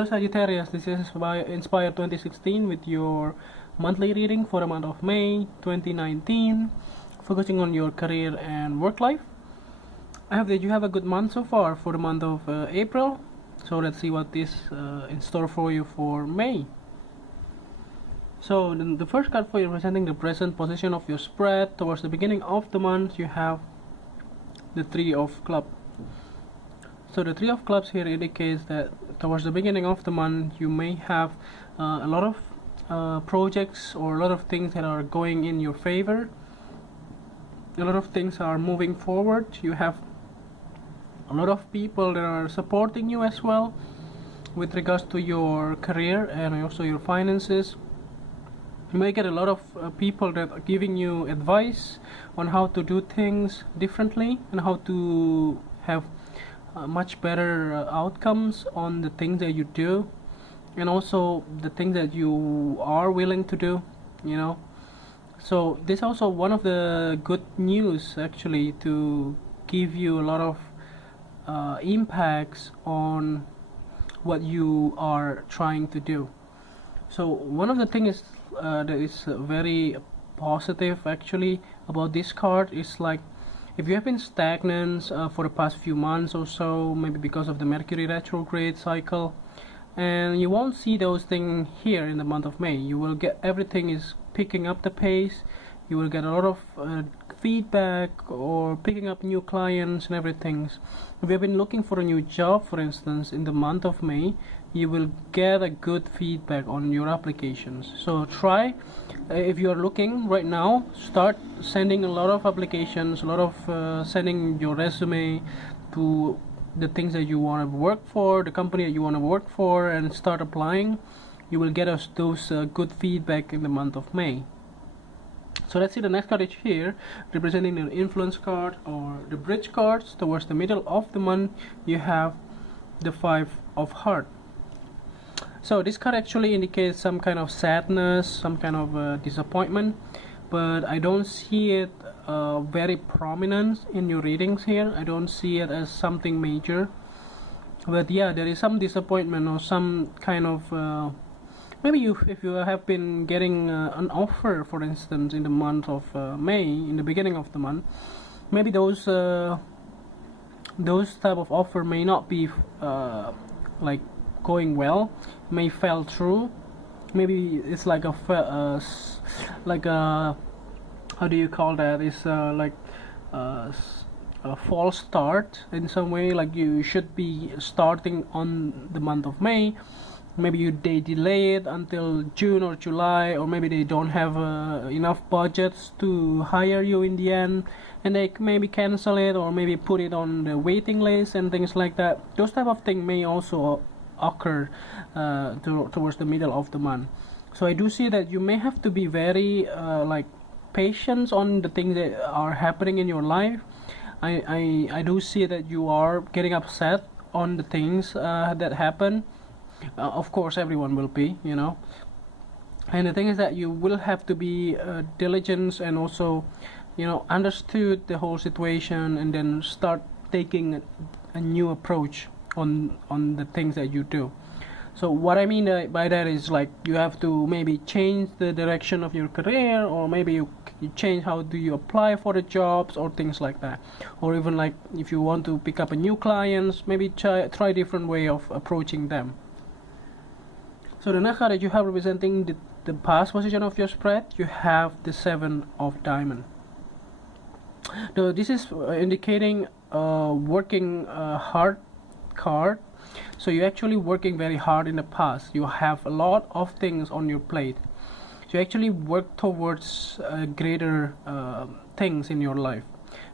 Hello Sagittarius, this is Inspire 2016 with your monthly reading for the month of May 2019, focusing on your career and work life. I hope that you have a good month so far for the month of April. So let's see what is in store for you for May. So the first card for you representing the present position of your spread towards the beginning of the month, you have the Three of Clubs. So the Three of Clubs here indicates that towards the beginning of the month you may have a lot of projects or a lot of things that are going in your favor. A lot of things are moving forward. You have a lot of people that are supporting you as well with regards to your career and also your finances. You may get a lot of people that are giving you advice on how to do things differently and how to have much better outcomes on the things that you do, and also the things that you are willing to do, so this is also one of the good news actually, to give you a lot of impacts on what you are trying to do. So one of the things that is very positive actually about this card is like, if you have been stagnant for the past few months or so, maybe because of the Mercury retrograde cycle, and you won't see those things here in the month of May. You will get, everything is picking up the pace. You will get a lot of feedback or picking up new clients and everything. If you have been looking for a new job, for instance, in the month of May, you will get a good feedback on your applications. So try, if you are looking right now, start sending a lot of applications, a lot of sending your resume to the things that you want to work for, the company that you want to work for, and start applying. You will get those good feedback in the month of May. So let's see the next card here, representing the influence card or the bridge cards. Towards the middle of the month, you have the Five of Hearts. So this card actually indicates some kind of sadness, some kind of disappointment, but I don't see it very prominent in your readings here. I don't see it as something major, but yeah, there is some disappointment or some kind of maybe if you have been getting an offer, for instance, in the month of May, in the beginning of the month, maybe those type of offer may not be like going well, may fall through. Maybe it's like a how do you call that? It's like a false start in some way. Like you should be starting on the month of May. Maybe they delay it until June or July, or maybe they don't have enough budgets to hire you in the end, and they maybe cancel it or maybe put it on the waiting list and things like that. Those type of things may also occur towards the middle of the month. So I do see that you may have to be very like patient on the things that are happening in your life. I do see that you are getting upset on the things that happen. Of course everyone will be, and the thing is that you will have to be diligent and also understood the whole situation, and then start taking a new approach on the things that you do. So what I mean by that is, like, you have to maybe change the direction of your career, or maybe you change how do you apply for the jobs or things like that, or even like if you want to pick up a new clients, maybe try different way of approaching them. So the next card that you have representing the past position of your spread, you have the Seven of Diamonds. So this is indicating working hard card. So you're actually working very hard in the past. You have a lot of things on your plate. You actually work towards greater things in your life,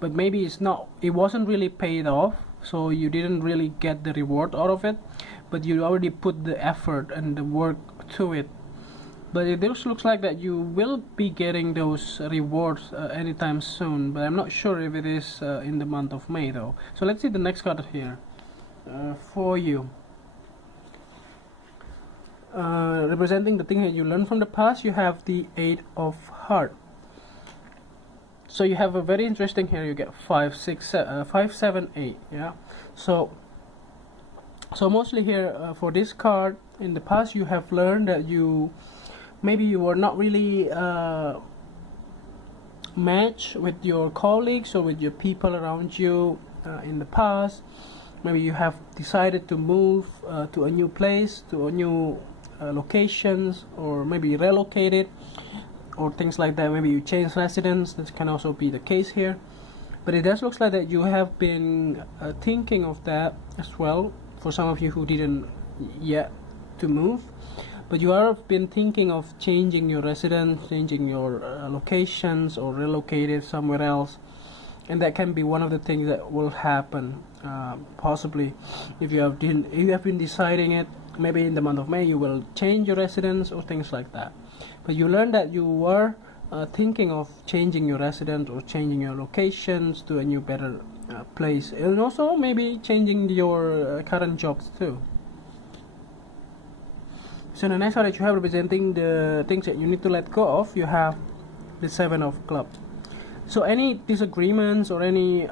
but maybe it wasn't really paid off, so you didn't really get the reward out of it, but you already put the effort and the work to it. But it looks like that you will be getting those rewards anytime soon, but I'm not sure if it is in the month of May though. So let's see the next card here for you. Representing the thing that you learned from the past, you have the Eight of Hearts. So you have a very interesting here. You get 5, 6, 5, 7, 8. Yeah. So So mostly here for this card, in the past you have learned that maybe you were not really match with your colleagues or with your people around you in the past. Maybe you have decided to move to a new place, to a new locations, or maybe relocated or things like that. Maybe you change residence. This can also be the case here, but it does look like that you have been thinking of that as well. For some of you who didn't yet to move, but you have been thinking of changing your residence, changing your locations, or relocated somewhere else, and that can be one of the things that will happen. Possibly, if you have been deciding it, maybe in the month of May you will change your residence or things like that. But you learned that you were thinking of changing your residence or changing your locations to a new, better place, and also maybe changing your current jobs too. So the next card that you have representing the things that you need to let go of, you have the Seven of Clubs. So any disagreements or any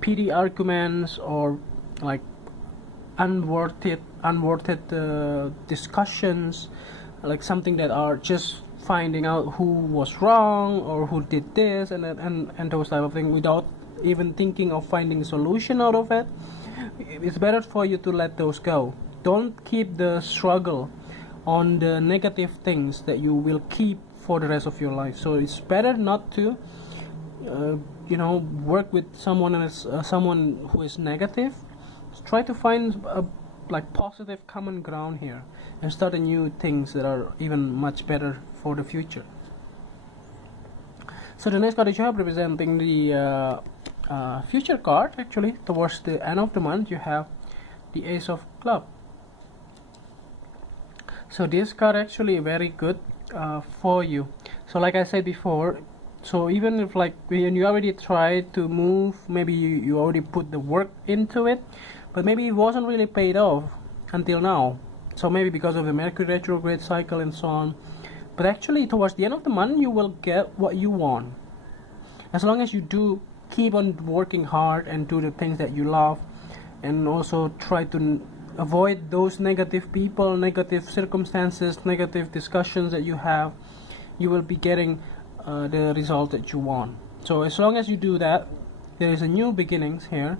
petty arguments or like unworthy discussions, like something that are just finding out who was wrong or who did this and those type of things without even thinking of finding a solution out of it, it's better for you to let those go. Don't keep the struggle on the negative things that you will keep for the rest of your life. So it's better not to work with someone else, someone who is negative. Try to find a positive common ground here and start a new things that are even much better for the future. So the next card that you have representing the future card, actually towards the end of the month, you have the Ace of Clubs. So this card actually very good for you. So like I said before, so even if when you already tried to move, maybe you already put the work into it, but maybe it wasn't really paid off until now. So maybe because of the Mercury retrograde cycle and so on. But actually towards the end of the month you will get what you want, as long as you do keep on working hard and do the things that you love, and also try to avoid those negative people, negative circumstances, negative discussions that you have. You will be getting the result that you want. So as long as you do that, there is a new beginnings here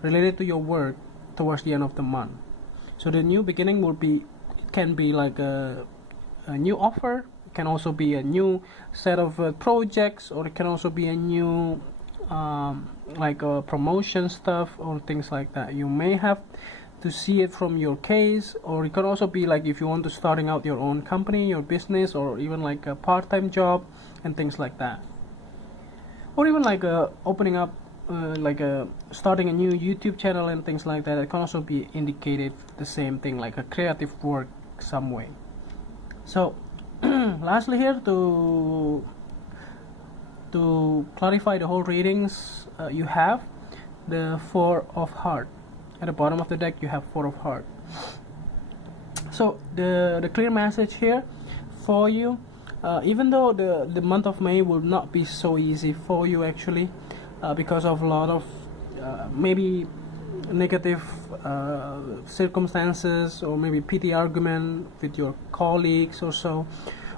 related to your work towards the end of the month. So the new beginning will be, it can be like a new offer, it can also be a new set of projects, or it can also be a new promotion stuff or things like that. You may have to see it from your case, or it can also be like if you want to starting out your own company, your business, or even like a part-time job and things like that, or even like opening up starting a new YouTube channel and things like that. It can also be indicated the same thing, like a creative work some way. So lastly here, to clarify the whole readings, you have the Four of Hearts. At the bottom of the deck you have Four of Hearts. So the clear message here for you, even though the month of May will not be so easy for you actually, because of a lot of maybe negative circumstances, or maybe petty argument with your colleagues or so,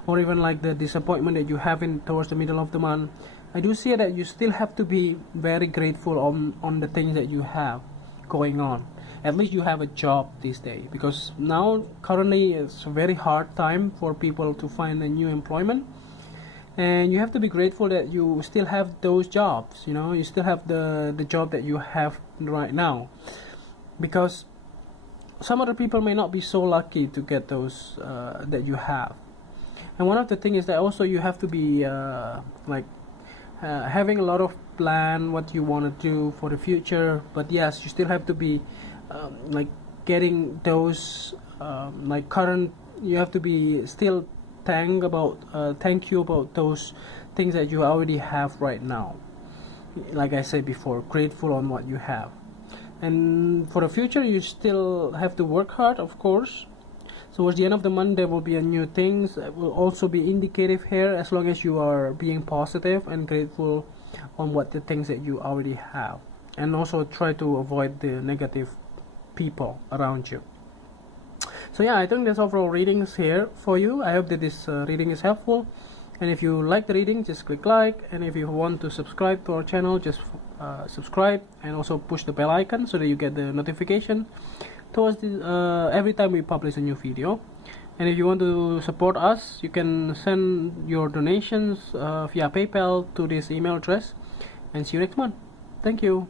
or even like the disappointment that you have in towards the middle of the month, I do see that you still have to be very grateful on the things that you have going on. At least you have a job this day, because now currently it's a very hard time for people to find a new employment, and you have to be grateful that you still have those jobs. You still have the job that you have right now, because some other people may not be so lucky to get those that you have. And one of the things is that also you have to be having a lot of plan what you want to do for the future. But yes, you still have to be getting those current, you have to be still thank you about those things that you already have right now. Like I said before, grateful on what you have. And for the future you still have to work hard, of course. So towards the end of the month there will be a new things that will also be indicative here, as long as you are being positive and grateful on what the things that you already have, and also try to avoid the negative people around you. So yeah, I think that's overall readings here for you. I hope that this reading is helpful, and if you like the reading, just click like, and if you want to subscribe to our channel, just subscribe, and also push the bell icon so that you get the notification towards every time we publish a new video. And if you want to support us, you can send your donations via PayPal to this email address, and see you next month. Thank you.